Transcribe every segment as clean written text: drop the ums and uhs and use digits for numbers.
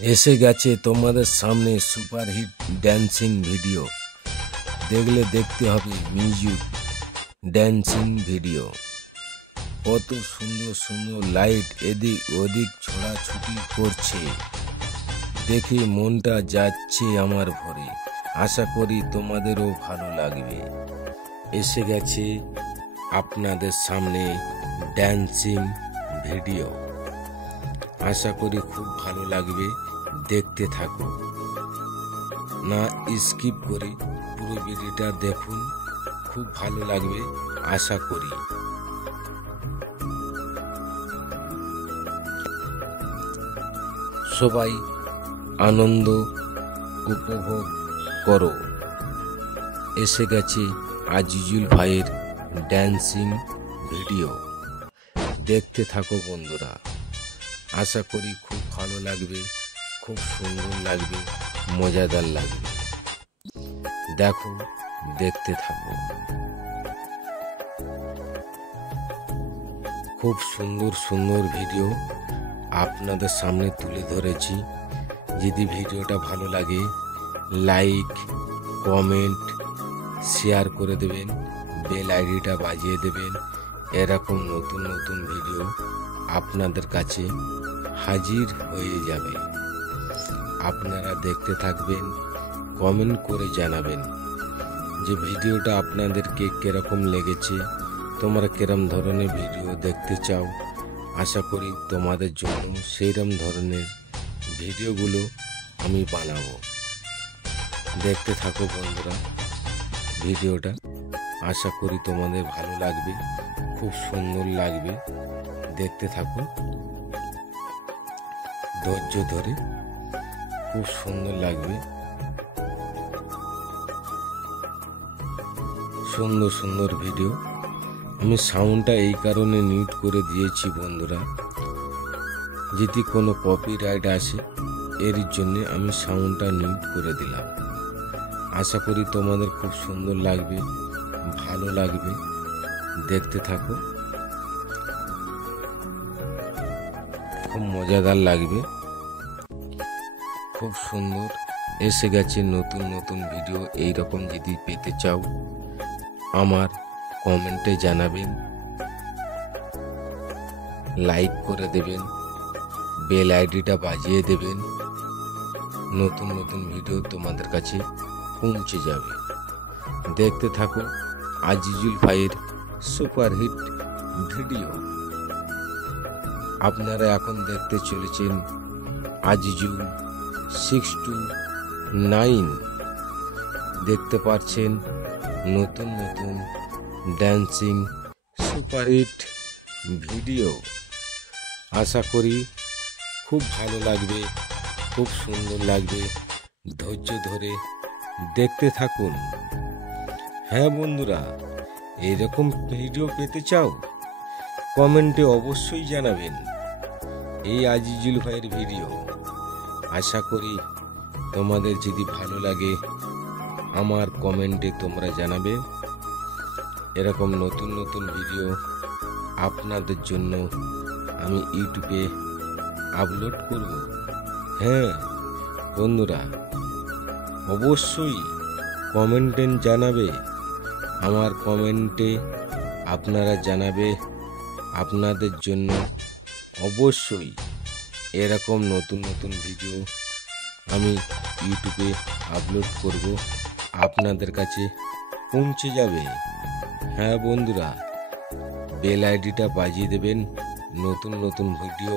এসে গেছে তোমাদের সামনে সুপারহিট ড্যান্সিং ভিডিও। দেখলে দেখতে হবে মিউজিক ড্যান্সিং ভিডিও। কত সুন্দর সুন্দর লাইট এদিক ওদিক ছোড়াছুটি করছে, দেখে মনটা যাচ্ছে আমার ভরে। আশা করি তোমাদেরও ভালো লাগবে। এসে গেছে আপনাদের সামনে ড্যান্সিং ভিডিও। আশা করি খুব ভালো লাগবে, দেখতে থাকো, না স্কিপ করে পুরো ভিডিওটা দেখুন, খুব ভালো লাগবে আশা করি। সবাই আনন্দ উপভোগ করো। এসে গেছে আজিজুল ভাইয়ের ড্যান্সিং ভিডিও, দেখতে থাকো বন্ধুরা। আশা করি খুব ভালো লাগবে, খুব সুন্দর লাগবে, মজাদার লাগবে। দেখো, দেখতে থাকো। খুব সুন্দর সুন্দর ভিডিও আপনাদের সামনে তুলে ধরেছি। যদি ভিডিওটা ভালো লাগে লাইক, কমেন্ট, শেয়ার করে দেবেন, বেল আইডিটা বাজিয়ে দেবেন। এরকম নতুন নতুন ভিডিও আপনাদের কাছে হাজির হয়ে যাবে। আপনারা দেখতে থাকবেন, কমেন্ট করে জানাবেন যে ভিডিওটা আপনাদেরকে কিরকম লেগেছে, তোমরা কিরম ধরনের ভিডিও দেখতে চাও। আশা করি তোমাদের জন্য সেইরকম ধরনের ভিডিওগুলো আমি বানাবো। দেখতে থাকো বন্ধুরা ভিডিওটা। আশা করি তোমাদের ভালো লাগবে, খুব সুন্দর লাগবে। দেখতে থাকো ধৈর্য ধরে, খুব সুন্দর লাগবে। সুন্দর সুন্দর ভিডিও। আমি সাউন্ডটা এই কারণে মিউট করে দিয়েছি বন্ধুরা, যদি কোনো কপিরাইট আসে এর জন্য আমি সাউন্ডটা মিউট করে দিলাম। আশা করি তোমাদের খুব সুন্দর লাগবে, ভালো লাগবে। দেখতে থাকো, খুব মজাদার লাগবে, খুব সুন্দর। এসে গেছে নতুন নতুন ভিডিও। এই রকম যদি পেতে চাও আমার কমেন্টে জানাবেন, লাইক করে দেবেন, বেল আইডিটা বাজিয়ে দেবেন। নতুন নতুন ভিডিও তোমাদের কাছে পৌঁছে যাবে। দেখতে থাকো আজিজুল ভাইয়ের সুপারহিট ভিডিও। আপনারা এখন দেখতে চলেছেন আজিজুল 629। দেখতে পাচ্ছেন নতুন নতুন ড্যান্সিং সুপারহিট ভিডিও। আশা করি খুব ভালো লাগবে, খুব সুন্দর লাগবে। ধৈর্য ধরে দেখতে থাকুন। হ্যাঁ বন্ধুরা, এরকম ভিডিও পেতে চাও কমেন্টে অবশ্যই জানাবেন। এই আজিজুল ভাইয়ের ভিডিও আশা করি তোমাদের যদি ভালো লাগে আমার কমেন্টে তোমরা জানাবে। এরকম নতুন নতুন ভিডিও আপনাদের জন্য আমি ইউটিউবে আপলোড করব। হ্যাঁ বন্ধুরা, অবশ্যই কমেন্টে জানাবে। আমার কমেন্টে আপনারা জানাবে, আপনাদের জন্য অবশ্যই এরকম নতুন নতুন ভিডিও আমি ইউটিউবে আপলোড করব, আপনাদের কাছে পৌঁছে যাবে। হ্যাঁ বন্ধুরা, বেল আইডিটা বাজিয়ে দেবেন, নতুন নতুন ভিডিও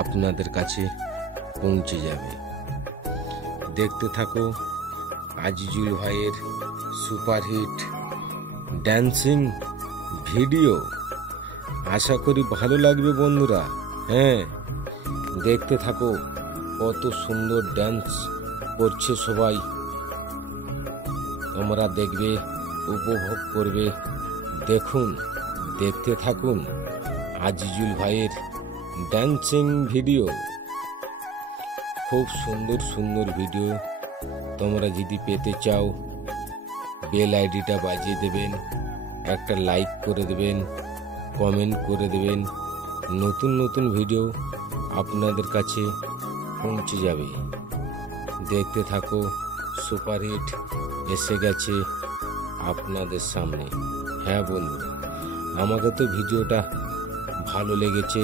আপনাদের কাছে পৌঁছে যাবে। দেখতে থাকো আজিজুল ভাইয়ের সুপারহিট ড্যান্সিং ভিডিও। আশা করি ভালো লাগবে বন্ধুরা। হ্যাঁ, দেখতে থাকো কত সুন্দর ড্যান্স করছে সবাই। তোমরা দেখবে, উপভোগ করবে। দেখুন, দেখতে থাকুন আজিজুল ভাইয়ের ড্যান্সিং ভিডিও। খুব সুন্দর সুন্দর ভিডিও তোমরা যদি পেতে চাও বেল আইডিটা বাজিয়ে দেবেন, একটা লাইক করে দেবেন, কমেন্ট করে দেবেন। নতুন নতুন ভিডিও আপনাদের কাছে পৌঁছে যাবে। দেখতে থাকো, সুপারহিট এসে গেছে আপনাদের সামনে। হ্যাঁ বন্ধুরা, আমাকে তো ভিডিওটা ভালো লেগেছে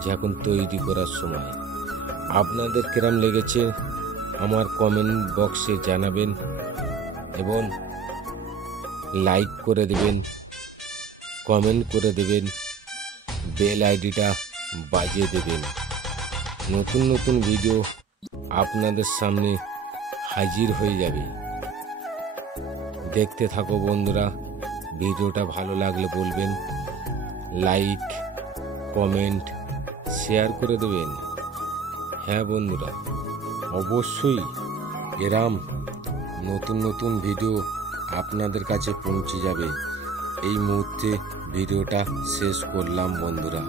যে এখন তৈরি করার সময়। আপনাদের কিরম লেগেছে আমার কমেন্ট বক্সে জানাবেন এবং লাইক করে দেবেন, কমেন্ট করে দেবেন, বেল আইডিটা বাজিয়ে দেবেন। নতুন নতুন ভিডিও আপনাদের সামনে হাজির হয়ে যাবে। দেখতে থাকো বন্ধুরা, ভিডিওটা ভালো লাগলে বলবেন, লাইক কমেন্ট শেয়ার করে দেবেন। হ্যাঁ বন্ধুরা, অবশ্যই এরম নতুন নতুন ভিডিও আপনাদের কাছে পৌঁছে যাবে। এই মুহূর্তে ভিডিওটা শেষ করলাম বন্ধুরা।